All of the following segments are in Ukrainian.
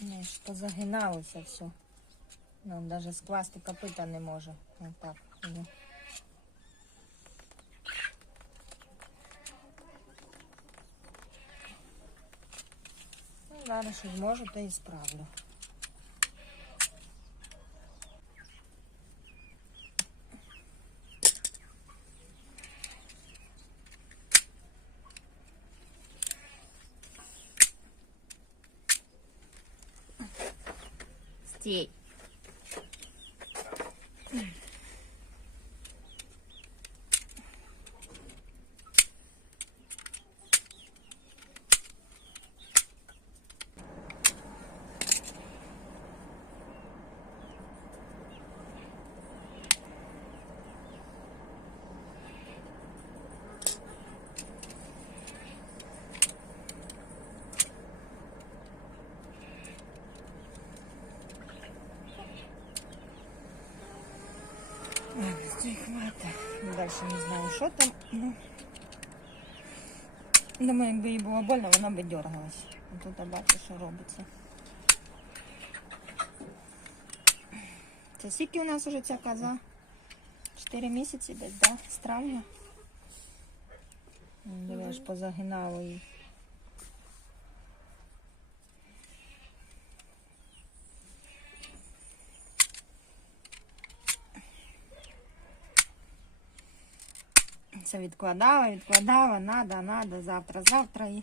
Ну, ж позагиналося все. Ну, навіть скласти копита не може. Отак. Ну. Ну, зараз що зможу, то і справлю. 68 хватить. Далі не знаю, що там. Ну. Думаю, якби їй було больно, вона би дергалась. Тут я бачу, що робиться. Це скільки у нас вже ця коза? Чотири місяці десь, да? З травня. Я ж позагинала її. Це відкладала, відкладала, надо, надо, завтра, завтра. І...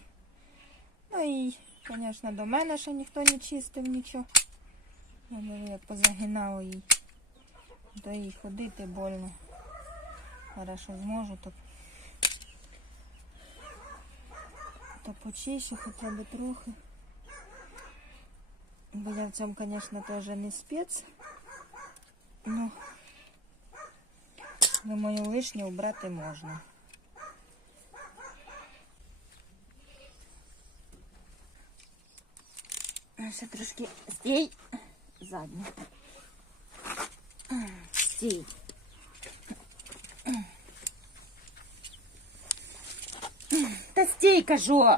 Ну і, звісно, до мене ще ніхто не чистив нічого. Я диви, як позагинала їй. То їй ходити больно. Хорошо зможу, то, то почищу хоча б трохи. Бо я в цьому, звісно, теж не спец. Ну, думаю, лишнє убрати можна. Ще трошки стій. Задню. Стій. Та стій, кажу.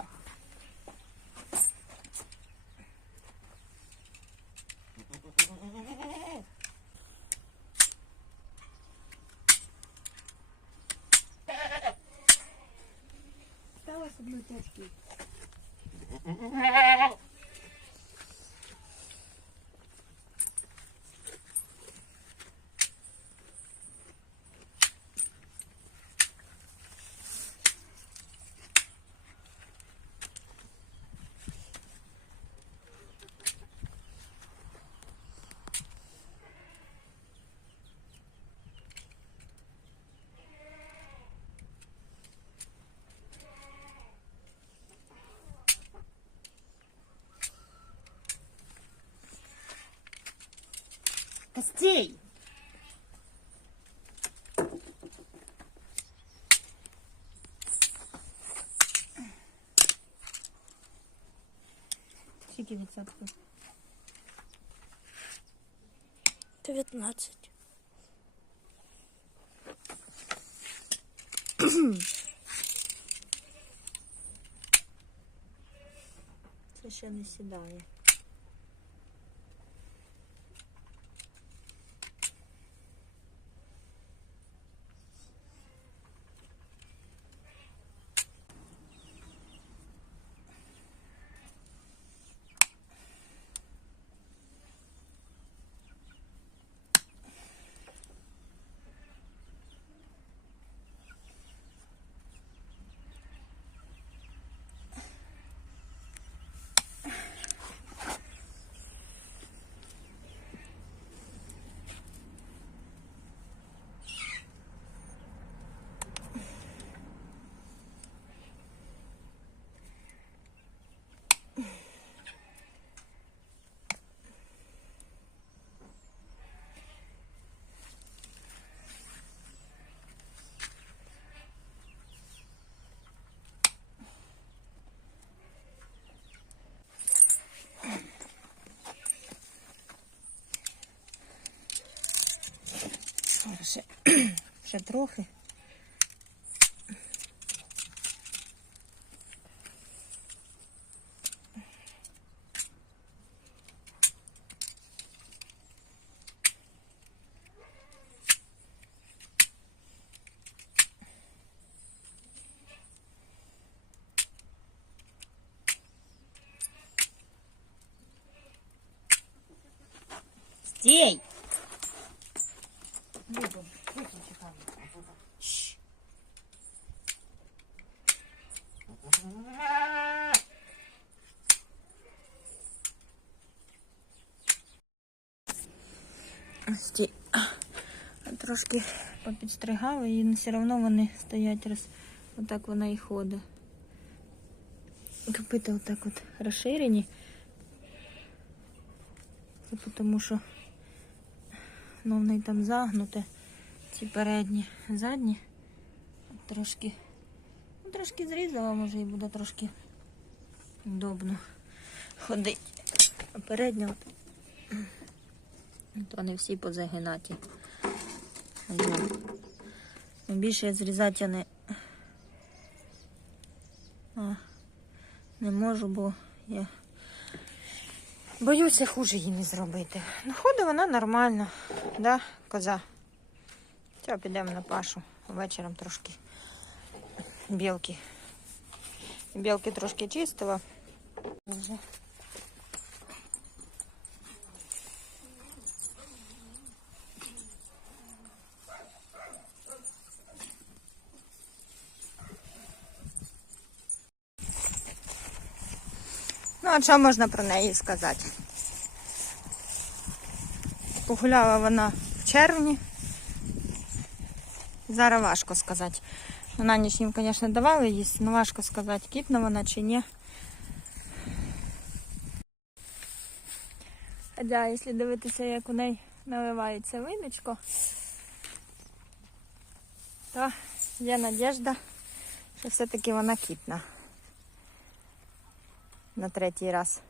Mm-mm-mm. Костей! Скільки відсотків? 19. Це ще не сідає. ще трохи. Стей! Буду. Стій. Трошки попідстригала і все одно вони стоять роз... Отак вона і ходить. Копита отак от розширені. Це тому що ну, в неї там загнуте. Ці передні, задні. Трошки, ну, трошки зрізала, може і буде трошки удобно ходити. А передня от. То вони всі позагинаті. Більше зрізати я не, а, не можу, бо я боюся хуже її не зробити. Ну, ходить вона нормально, да, коза. Все, підемо на пашу. Вечором трошки білки. Білки трошки чистила. Ну, а що можна про неї сказати? Погуляла вона в червні. Зараз важко сказати. Ну, На ніч їм, звісно, давали їсти, але важко сказати, кітна вона чи ні. Хоча, якщо дивитися, як у неї наливається виночко, то є надіжда, що все-таки вона кітна. На третій раз.